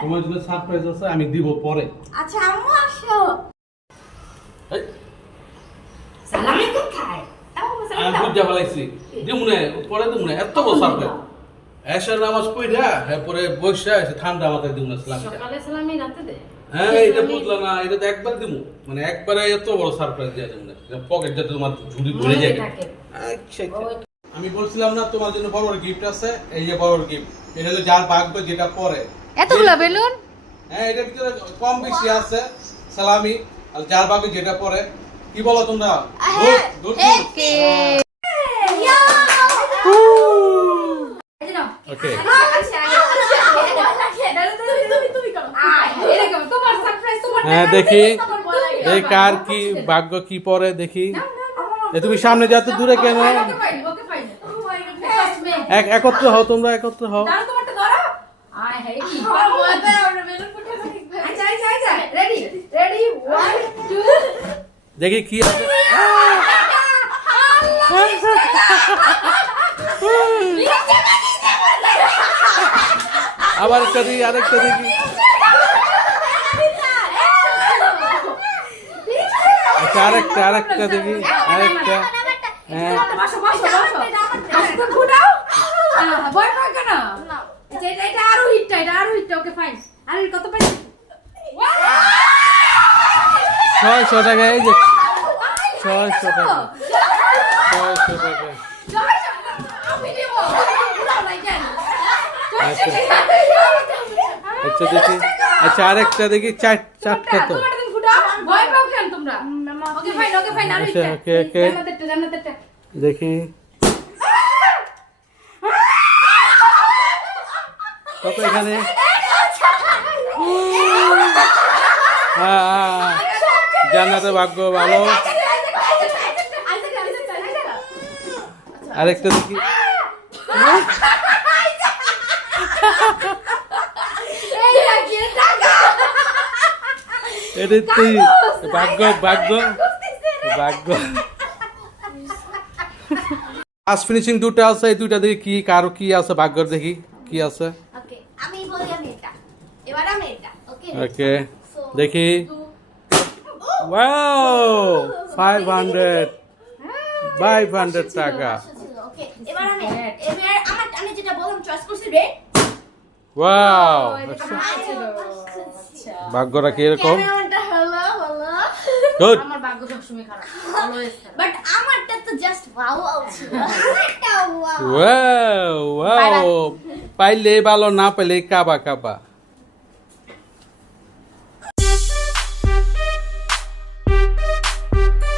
তোমার জন্য সারপ্রাইজ আছে আমি দিব পরে। আচ্ছা আম্মু আসো। সালামি কোথায়? আম্মু আমি। বুঝতে পারছি দিমুনে পরে দিমুনে এত বড় সারপ্রাইজ এসার নামাজ পড়া হ্যাঁ পরে বসে আছে ঠান্ডা মাথায় দিমুনে সালাম সকালে সালামি রাতে দে। হ্যাঁ এটা বুঝলাম না এটা তো একবার দিমু। মানে একবারে এত বড় সারপ্রাইজ দিয়ে দিমুনে পকেট যাতে তোমার ঝুড়ি ভরে যায়। আচ্ছা আচ্ছা। আমি বলছিলাম না তোমার জন্য বড় গিফট আছে এই যে বড় গিফট এটা হলো যার ভাগ্য যেটা পরে। এতগুলা বেলুন হ্যাঁ এটার ভিতরে কম বেশি আছে সালামি আর যার ভাগ্য যেটা পরে কি বলো তোমরা হ্যাঁ, good, হ্যাঁ। ইয়া! আচ্ছা, আচ্ছা, আচ্ছা। হ্যাঁ দেখি। এই কার কি ভাগ্য কি পরে দেখি তুমি সামনে যাতে দূরে কেন okay fine okay fine first May এক একত্র হও তোমরা একত্র হও দেখি কি আছে আবার একটা দিই আরেকটা দেখি আচ্ছা আরেকটা আরেকটা দেখি আরেকটা হ্যাঁ বসো বসো বসো বসো তো ঘুরাও ভয় পাও কেন এটা এটা- এটা আরও হিটটা এটা আরও হিটটা ওকে ফাইন আর কত ছয়শো টাকা এই যে ছয়শো টাকা। ছয়শো টাকা। আচ্ছা দেখি। আচ্ছা আরেকটা দেখি চার চারটা তো। তোমারটা তুমি ঘুরাও ভয় পাও কেন তোমরা ওকে ফাইন ওকে ফাইন আরও আচ্ছা, হিটটা okay, okay. জান্নাতেরটা জান্নাতেরটা দেখি কত এখানে আহ, জান্নাতের ভাগ্য ভালো। আরেকটা দেখি। ভাগ্য ভাগ্য। ভাগ্য। ফার্স্ট ফিনিশিং দুটো আছে এই দেখি কি কারও কি আছে ভাগ্যর দেখি কি আছে। ওকে আমি বলি আমি এটা। এবার আমি এটা ওকে ওকে দেখি। ফাইভ হান্ড্রেড ফাইভ হান্ড্রেড টাকা। ভাগ্যটা কি এরকম ক্যামেরাটা হলো হলো গুড আমার ভাগ্য সবসময় খারাপ অলওয়েজ বাট আমারটা তো জাস্ট ওয়াও ওয়াও ছিল ওয়াও ওয়াও ওয়াও পাইলে ভালো না পাইলে কাবা কাবা।